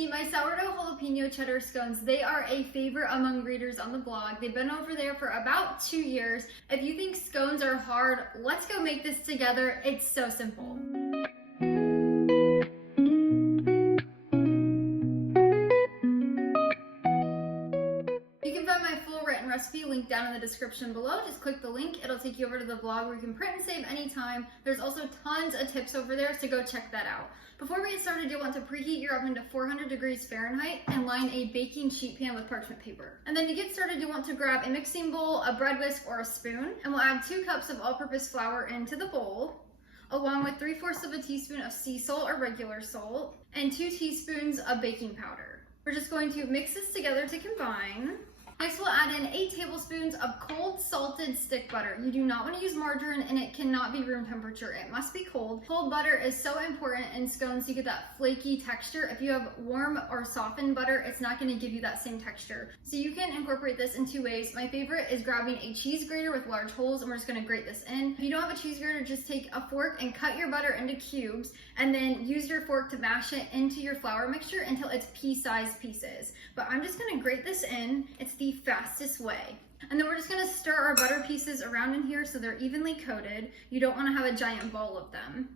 keep my sourdough jalapeno cheddar scones. They are a favorite among readers on the blog. They've been over there for about 2 years. If you think scones are hard, let's go make this together. It's so simple. You can find my full written recipe linked down in the description below. Just click the link. It'll take you over to the blog where you can print and save anytime. There's also tons of tips over there, so go check that out. Before we get started, you'll want to preheat your oven to 400 degrees Fahrenheit and line a baking sheet pan with parchment paper. And then to get started, you'll want to grab a mixing bowl, a bread whisk, or a spoon, and we'll add 2 cups of all-purpose flour into the bowl, along with 3/4 of a teaspoon of sea salt or regular salt, and 2 teaspoons of baking powder. We're just going to mix this together to combine. Next, we'll add in 8 tablespoons of cold salted stick butter. You do not want to use margarine, and it cannot be room temperature. It must be cold. Cold butter is so important in scones to get that flaky texture. If you have warm or softened butter, it's not going to give you that same texture. So you can incorporate this in 2 ways. My favorite is grabbing a cheese grater with large holes, and we're just going to grate this in. If you don't have a cheese grater, just take a fork and cut your butter into cubes, and then use your fork to mash it into your flour mixture until it's pea-sized pieces. But I'm just going to grate this in. It's the fastest way. And then we're just going to stir our butter pieces around in here so they're evenly coated. You don't want to have a giant ball of them.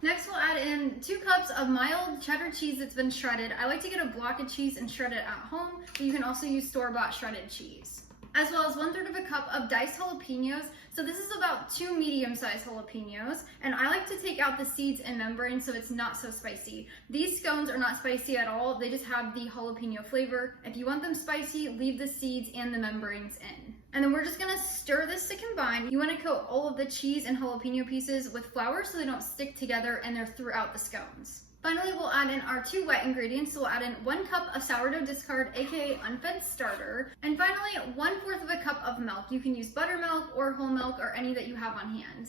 Next, we'll add in 2 cups of mild cheddar cheese that's been shredded. I like to get a block of cheese and shred it at home, but you can also use store-bought shredded cheese. As well as 1/3 of a cup of diced jalapenos. So this is about 2 medium-sized jalapenos, and I like to take out the seeds and membrane so it's not so spicy. These scones are not spicy at all. They just have the jalapeno flavor. If you want them spicy, leave the seeds and the membranes in. And then we're just gonna stir this to combine. You wanna coat all of the cheese and jalapeno pieces with flour so they don't stick together and they're throughout the scones. Finally, we'll add in our 2 wet ingredients. So we'll add in 1 cup of sourdough discard, aka unfed starter. And finally, 1/4 of a cup of milk. You can use buttermilk or whole milk or any that you have on hand.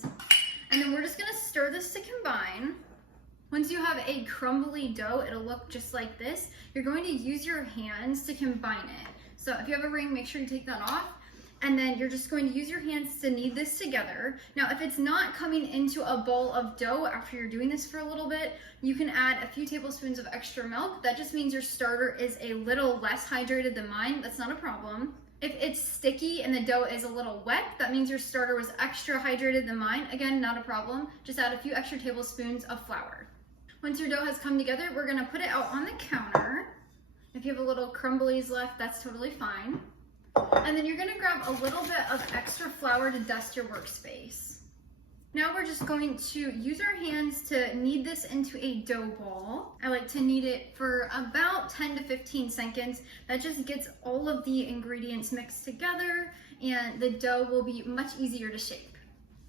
And then we're just gonna stir this to combine. Once you have a crumbly dough, it'll look just like this. You're going to use your hands to combine it. So if you have a ring, make sure you take that off. And then you're just going to use your hands to knead this together. Now, if it's not coming into a ball of dough after you're doing this for a little bit, you can add a few tablespoons of extra milk. That just means your starter is a little less hydrated than mine. That's not a problem. If it's sticky and the dough is a little wet, that means your starter was extra hydrated than mine. Again, not a problem. Just add a few extra tablespoons of flour. Once your dough has come together, we're gonna put it out on the counter. If you have a little crumblies left, that's totally fine. And then you're gonna grab a little bit of extra flour to dust your workspace. Now we're just going to use our hands to knead this into a dough ball. I like to knead it for about 10 to 15 seconds. That just gets all of the ingredients mixed together and the dough will be much easier to shape.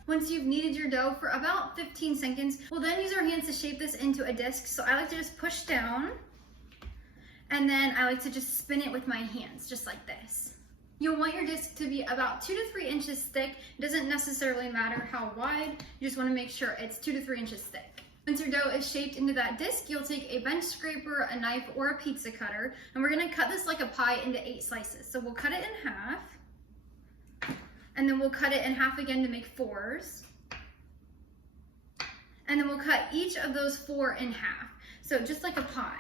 Once you've kneaded your dough for about 15 seconds, we'll then use our hands to shape this into a disc. So I like to just push down, and then I like to just spin it with my hands, just like this. You'll want your disc to be about 2 to 3 inches thick. It doesn't necessarily matter how wide, you just want to make sure it's 2 to 3 inches thick. Once your dough is shaped into that disc, you'll take a bench scraper, a knife, or a pizza cutter, and we're going to cut this like a pie into 8 slices. So we'll cut it in half, and then we'll cut it in half again to make 4s. And then we'll cut each of those 4 in half, so just like a pie.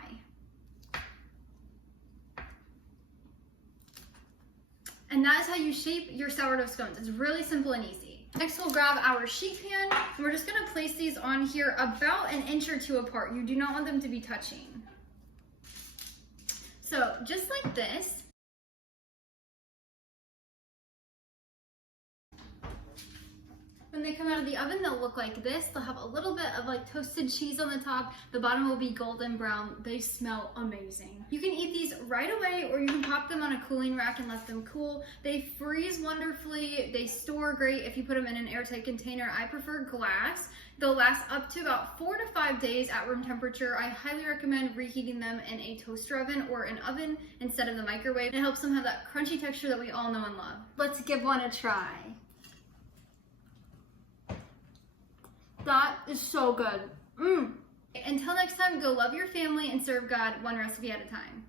And that is how you shape your sourdough scones. It's really simple and easy. Next, we'll grab our sheet pan, and we're just gonna place these on here about 1 inch or 2 apart. You do not want them to be touching. So just like this. When they come out of the oven, they'll look like this. They'll have a little bit of like toasted cheese on the top. The bottom will be golden brown. They smell amazing. You can eat these right away, or you can pop them on a cooling rack and let them cool. They freeze wonderfully. They store great if you put them in an airtight container. I prefer glass. They'll last up to about 4 to 5 days at room temperature. I highly recommend reheating them in a toaster oven or an oven instead of the microwave. It helps them have that crunchy texture that we all know and love. Let's give one a try. That is so good. Until next time, go love your family and serve God one recipe at a time.